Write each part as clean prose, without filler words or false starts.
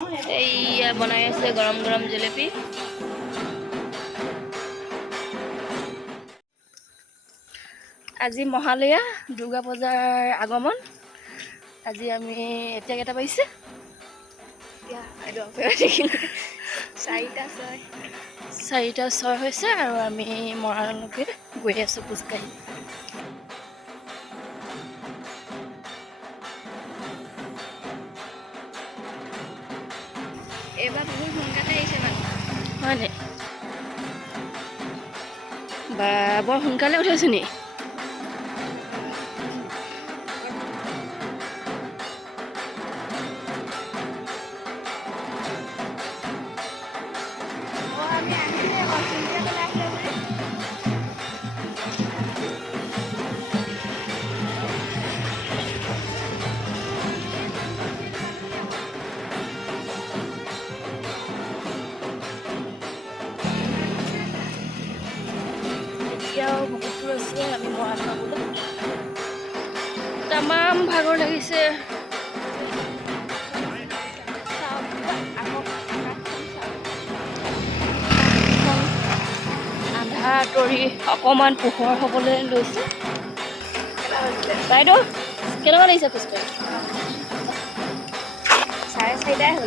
এইয়া বনাই আছে গৰম গৰম জেলেপি। আজি মহালয়া দুৰ্গা পূজাৰ আগমন। আজি আমি এতিয়া কেইটা পাইছে? চাৰিটা ছয় হৈছে আৰু আমি মৰাণলৈকে গৈ আছোঁ খোজকাঢ়ি। এইবাৰ বহুত সোনকালে আহিছে মানে। হয়নে? বা বৰ সোনকালে উঠাইছো নি? এতিয়াও বহুত দূৰ আছে আমি মৰাণ পাবলৈ। তামাম ভাগৰ লাগিছে। আন্ধাৰ আঁতৰি অকণমান পোহৰ হ'বলৈ লৈছে। বাইদেউ কেনেকুৱা লাগিছে খোজকাঢ়ি? 4:30 হ'ল।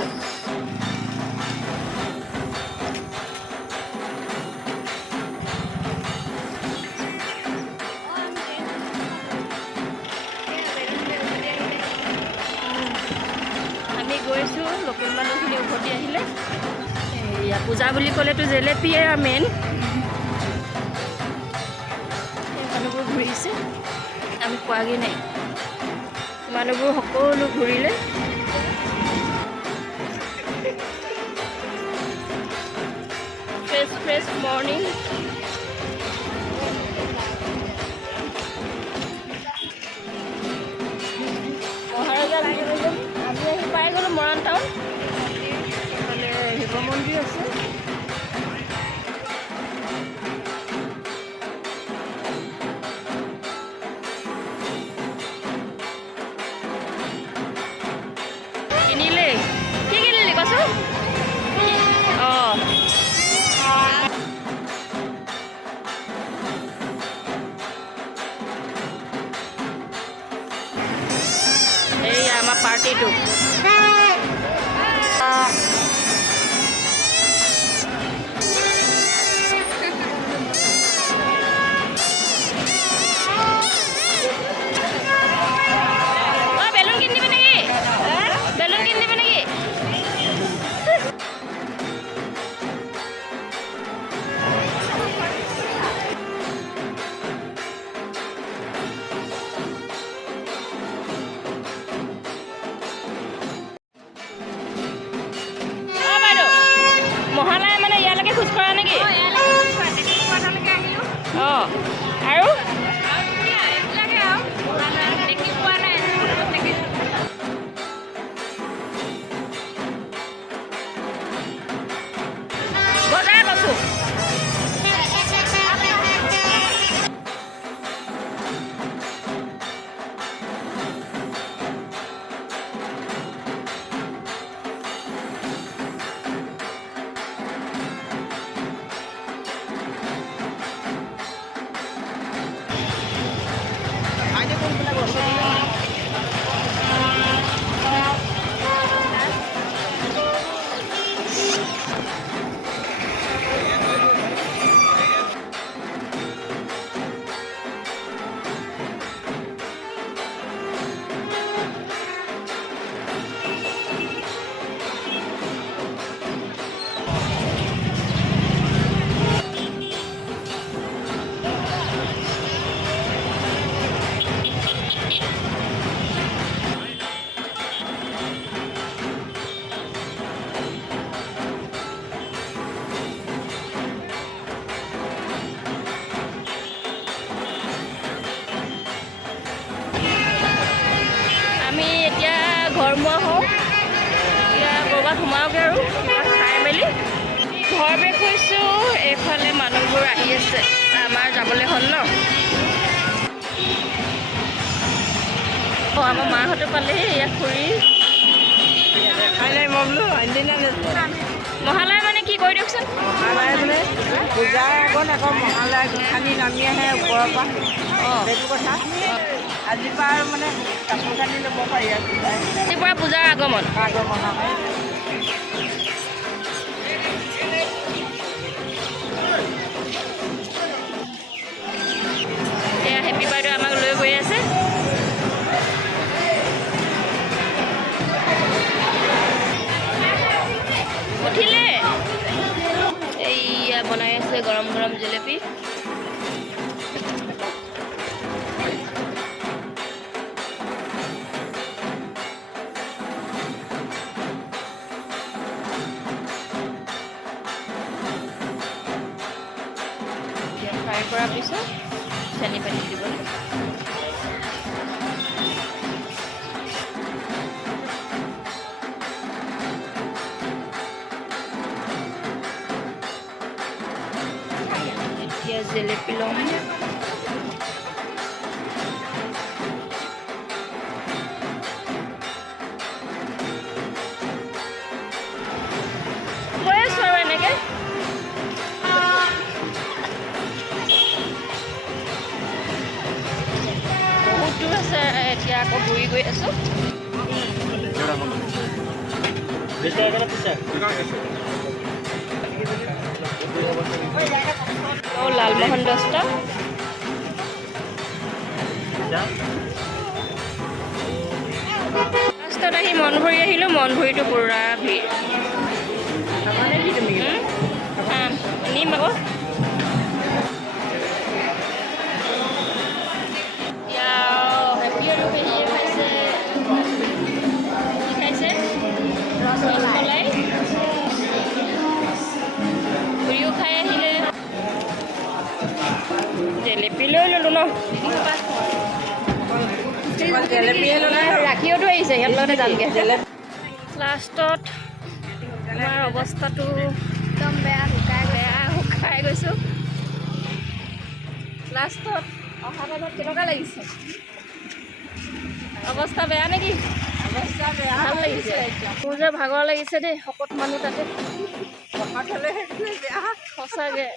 আমি গৈছোঁ, লোকেল মানুহখিনি উভতি আহিলে। এয়া পূজা বুলি ক'লেতো জেলেপিয়ে মেইন। মানুহবোৰ ঘূৰিছে, আমি পোৱাগৈ নাই। মানুহবোৰ সকলো ঘূৰিলে। Fresh morning. মহাৰাজা আমি আহি পাই গ'লোঁ মৰাণ টাউন। এইফালে শিৱ মন্দিৰ আছে। কিনিলে? কি কিনিলি কচোন? অঁ এই আমাৰ পাৰ্টিটো। বেলুন কিনিবি নেকি? বেলুন কিনিবি নেকি? মহালয়া মানে ইয়ালৈকে খোজ কঢ়া নেকি? অঁ আৰু বজাৰ কৈছোঁ। ঘৰমুৱা হওঁ, এতিয়া ক'ৰবাত সোমাওগৈ আৰু খাই মেলি ঘৰ বেক হৈছোঁ। এইফালে মানুহবোৰ আহি আছে, আমাৰ যাবলৈ হ'ল ন। অঁ আমাৰ মাহঁতে পালেহি, ইয়াত খুৰী মহালয়া মানে কি কৈ দিয়কচোন। মহালয়া মানে পূজাৰ আগত আকৌ মহালয়া গোসাঁনী নামি আহে ওপৰৰ পৰা সেইটো কথা। আজিৰ পৰা আৰু মানে কাপোৰ কানি ল'ব পাৰি আৰু আজিৰ পৰা পূজাৰ আগমন। এয়া হেপী বাৰ্ডে আমাক লৈ গৈ আছে। উঠিলে এইয়া বনাই আছে গৰম গৰম জেলেপি। ফ্ৰাই কৰাৰ পিছত চেনি পানী দিব লাগে। এতিয়া জেলেপি ল'ম। গৈ আছোঁ আৰু এনেকৈ। বহুত দূৰ আছে, এতিয়া আকৌ ঘূৰি গৈ আছোঁ। লালমোহন 10টা। লাষ্টত আহি মনভৰি আহিলোঁ, মনভৰিটো পুৰা ভিৰ। নিম আকৌ। ৰসমলাই ঘূৰিও খাই আহিলে। জেলেপি লৈ ল'লোঁ ন। ৰাখিওতো আহিছে, সিহঁতৰ লগতে যামগৈ। লাষ্টত আমাৰ অৱস্থাটো একদম বেয়া, শুকাই গৈছোঁ। লাষ্টত অহা টাইমত কেনেকুৱা লাগিছে? অৱস্থা বেয়া নেকি? অৱস্থা বেয়া, ভাল লাগিছে। মোৰ যে ভাগৰ লাগিছে দেই, শকত মানুহ তাতে। সঁচাকৈ।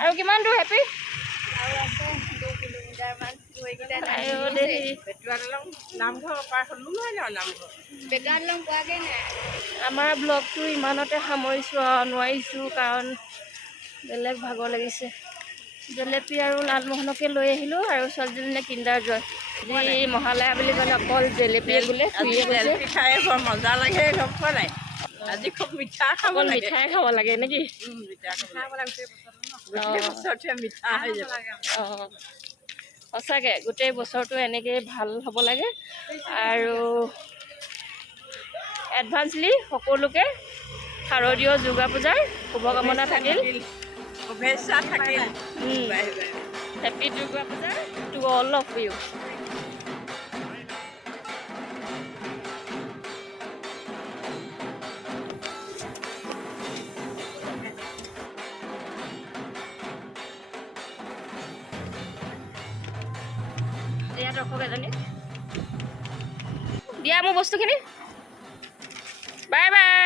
আৰু কিমান দূৰ হেপী? আমাৰ ব্লগটো ইমানতে সামৰিছোঁ আৰু নোৱাৰিছোঁ, কাৰণ বেলেগ ভাগৰ লাগিছে। জেলেপি আৰু লালমোহনকে লৈ আহিলোঁ আৰু ছোৱালীজনীয়ে কিণ্ডাৰ জয়। যি মহালয়া বুলি ক'লে অকল জেলেপিয়ে বোলে। জেলেপি খাই বৰ মজা লাগে, গম পোৱা নাই? আজি খুব মিঠা খাব লাগে। মিঠাই খাব লাগে নেকি? সঁচাকৈ গোটেই বছৰটো এনেকৈ ভাল হ'ব লাগে। আৰু এডভান্সলি সকলোকে শাৰদীয় দুৰ্গা পূজাৰ শুভকামনা থাকিল। শুভেচ্ছা থাকিল। Happy Durga Puja to all of U. ইয়াত ৰখক এজনী, দিয়া মোৰ বস্তুখিনি। Bye bye.